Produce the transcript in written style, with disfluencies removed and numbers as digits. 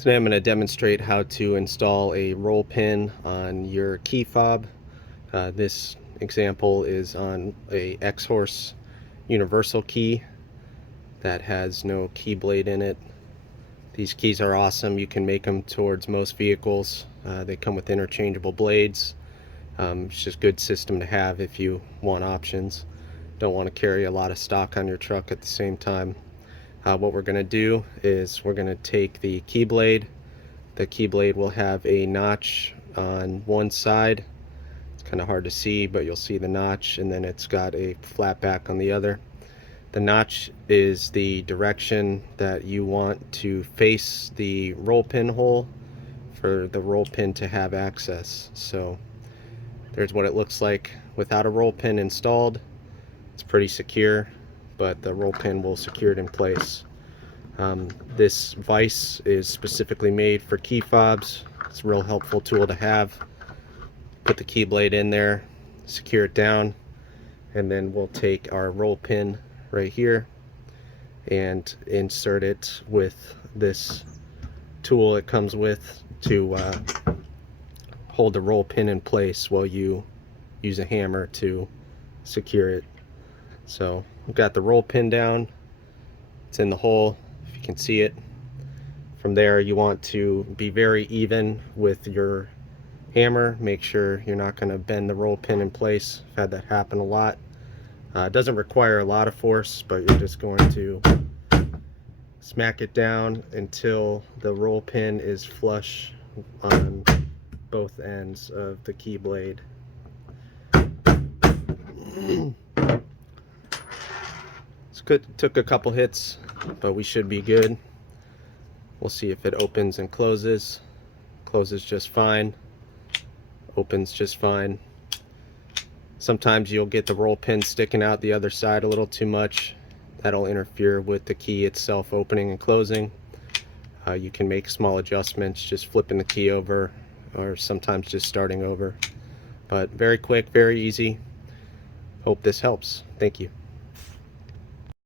Today I'm going to demonstrate how to install a roll pin on your key fob. This example is on a Xhorse universal key that has no key blade in it. These keys are awesome. You can make them towards most vehicles. They come with interchangeable blades. It's just a good system to have if you want options. Don't want to carry a lot of stock on your truck at the same time. What we're going to do is we're going to take the key blade. The key blade will have a notch on one side. It's kind of hard to see, but you'll see the notch, and then it's got a flat back on the other. The notch is the direction that you want to face the roll pin hole for the roll pin to have access. So there's what it looks like without a roll pin installed. It's pretty secure, but the roll pin will secure it in place. This vise is specifically made for key fobs. It's a real helpful tool to have. Put the key blade in there, secure it down, and then we'll take our roll pin right here and insert it with this tool it comes with to hold the roll pin in place while you use a hammer to secure it. So we've got the roll pin down. It's in the hole, if you can see it. From there, you want to be very even with your hammer. Make sure you're not going to bend the roll pin in place. I've had that happen a lot. It doesn't require a lot of force, but you're just going to smack it down until the roll pin is flush on both ends of the key blade. It's good. Took a couple hits, but we should be good. We'll see if it opens and closes. Closes just fine. Opens just fine. Sometimes you'll get the roll pin sticking out the other side a little too much. That'll interfere with the key itself opening and closing. You can make small adjustments, just flipping the key over, or sometimes just starting over. But very quick, very easy. Hope this helps. Thank you.